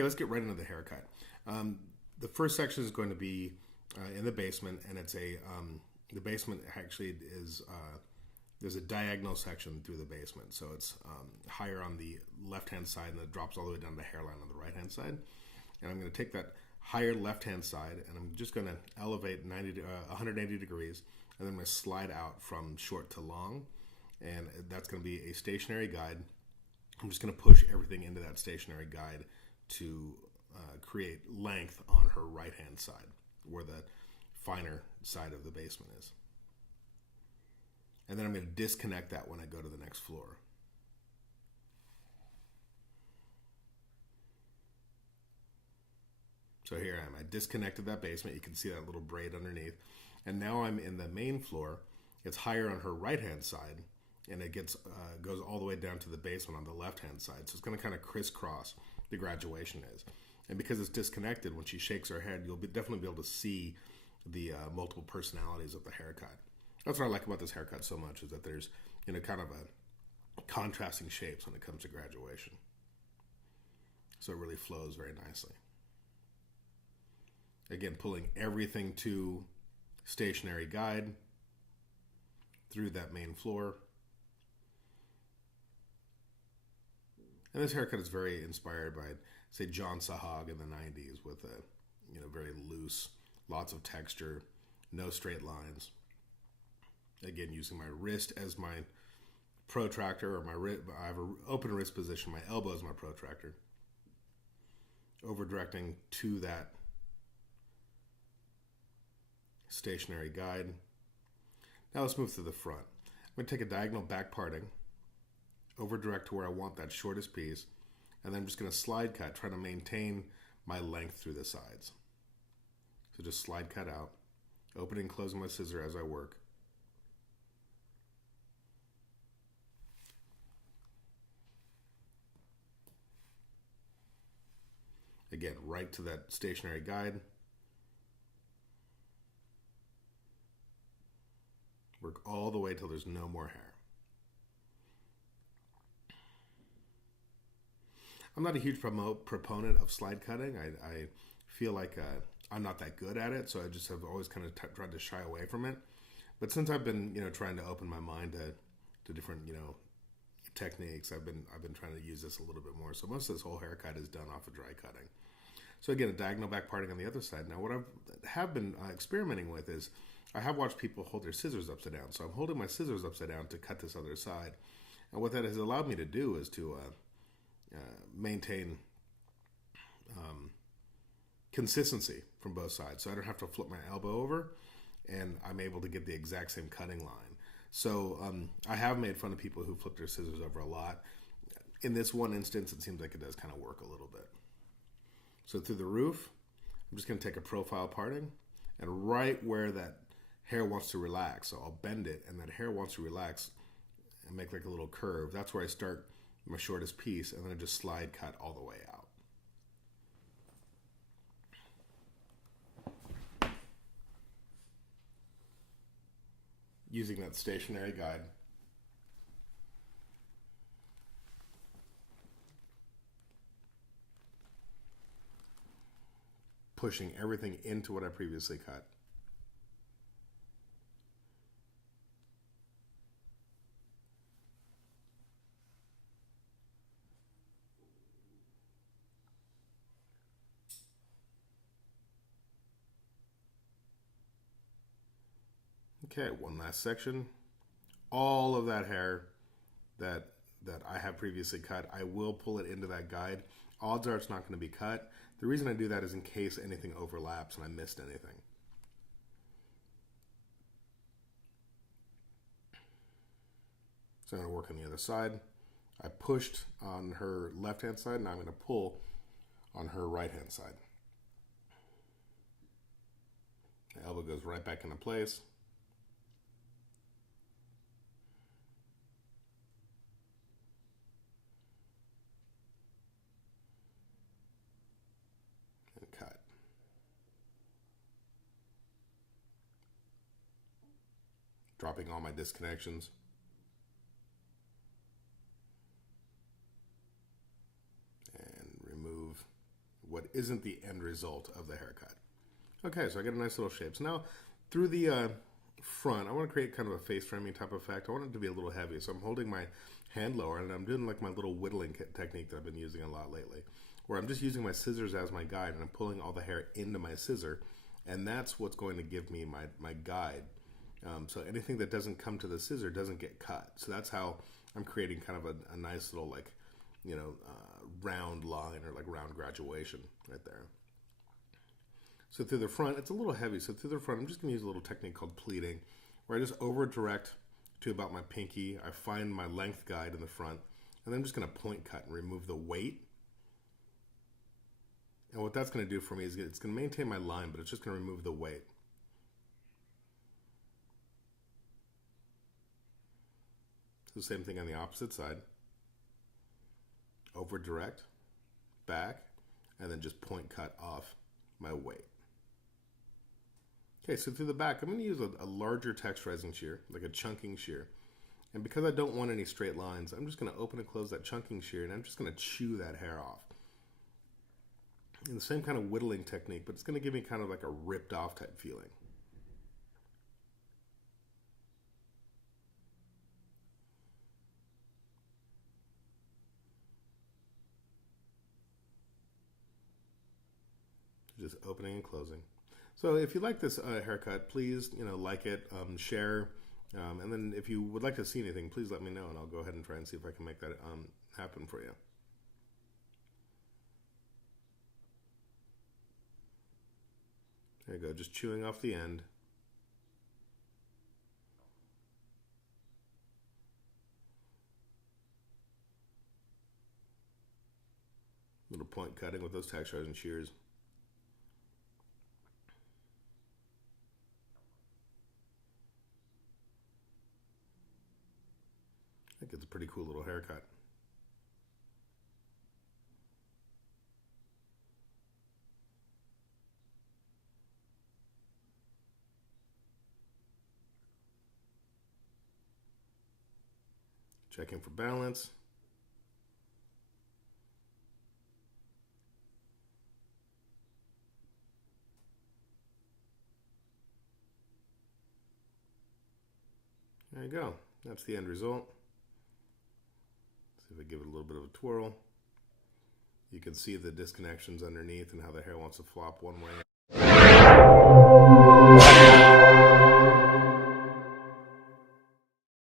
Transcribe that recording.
Okay, let's get right into the haircut. The first section is going to be in the basement, and it's the basement actually is there's a diagonal section through the basement, so it's higher on the left-hand side, and it drops all the way down to the hairline on the right-hand side. And I'm going to take that higher left-hand side, and I'm just going to elevate 180 degrees, and then I'm going to slide out from short to long, and that's going to be a stationary guide. I'm just going to push everything into that stationary guide to create length on her right-hand side, where the finer side of the basement is. And then I'm going to disconnect that when I go to the next floor. So here I am. I disconnected that basement. You can see that little braid underneath. And now I'm in the main floor. It's higher on her right-hand side, and it goes all the way down to the basement on the left-hand side. So it's going to kind of crisscross the graduation is. And because it's disconnected, when she shakes her head, you'll definitely be able to see the multiple personalities of the haircut. That's what I like about this haircut so much, is that there's kind of a contrasting shapes when it comes to graduation. So it really flows very nicely. Again, pulling everything to stationary guide through that main floor. And this haircut is very inspired by, say, John Sahag in the 90s with a very loose, lots of texture, no straight lines. Again, using my wrist as my protractor, or I have an open wrist position, my elbow is my protractor. Over directing to that stationary guide. Now let's move to the front. I'm going to take a diagonal back parting, over direct to where I want that shortest piece, and then I'm just going to slide cut, trying to maintain my length through the sides. So just slide cut out, opening and closing my scissor as I work. Again, right to that stationary guide. Work all the way till there's no more hair. I'm not a huge proponent of slide cutting. I feel like I'm not that good at it, so I just have always kind of tried to shy away from it. But since I've been trying to open my mind to different techniques, I've been trying to use this a little bit more. So most of this whole haircut is done off of dry cutting. So again, a diagonal back parting on the other side. Now what I have been experimenting with is I have watched people hold their scissors upside down. So I'm holding my scissors upside down to cut this other side. And what that has allowed me to do is to maintain consistency from both sides. So I don't have to flip my elbow over, and I'm able to get the exact same cutting line. So I have made fun of people who flip their scissors over a lot. In this one instance, it seems like it does kind of work a little bit. So through the roof, I'm just going to take a profile parting, and right where that hair wants to relax, so I'll bend it, and that hair wants to relax and make like a little curve. That's where I start my shortest piece, and then I just slide cut all the way out. Using that stationary guide. Pushing everything into what I previously cut. Okay, one last section. All of that hair that I have previously cut, I will pull it into that guide. Odds are it's not going to be cut. The reason I do that is in case anything overlaps and I missed anything. So I'm going to work on the other side. I pushed on her left-hand side, now I'm going to pull on her right-hand side. The elbow goes right back into place. And cut. Dropping all my disconnections. And remove what isn't the end result of the haircut. Okay, so I get a nice little shape. So now through the front, I want to create kind of a face framing type effect. I want it to be a little heavy, so I'm holding my hand lower and I'm doing like my little whittling technique that I've been using a lot lately, where I'm just using my scissors as my guide and I'm pulling all the hair into my scissor, and that's what's going to give me my guide. So anything that doesn't come to the scissor doesn't get cut. So that's how I'm creating kind of a nice little like, round line or like round graduation right there. So through the front, it's a little heavy. So through the front, I'm just going to use a little technique called pleating, where I just over direct to about my pinky. I find my length guide in the front, and then I'm just going to point cut and remove the weight. And what that's going to do for me is it's going to maintain my line, but it's just going to remove the weight. The same thing on the opposite side. Over direct, back, and then just point cut off my weight. Okay, so through the back, I'm going to use a larger texturizing shear, like a chunking shear. And because I don't want any straight lines, I'm just going to open and close that chunking shear, and I'm just going to chew that hair off. In the same kind of whittling technique, but it's going to give me kind of like a ripped off type feeling. Just opening and closing. So if you like this haircut, please like it, share, and then if you would like to see anything, please let me know, and I'll go ahead and try and see if I can make that happen for you. There you go, just chewing off the end. Little point cutting with those texturizing shears. I think it's a pretty cool little haircut. Checking for balance. There you go. That's the end result. See if I give it a little bit of a twirl. You can see the disconnections underneath and how the hair wants to flop one way.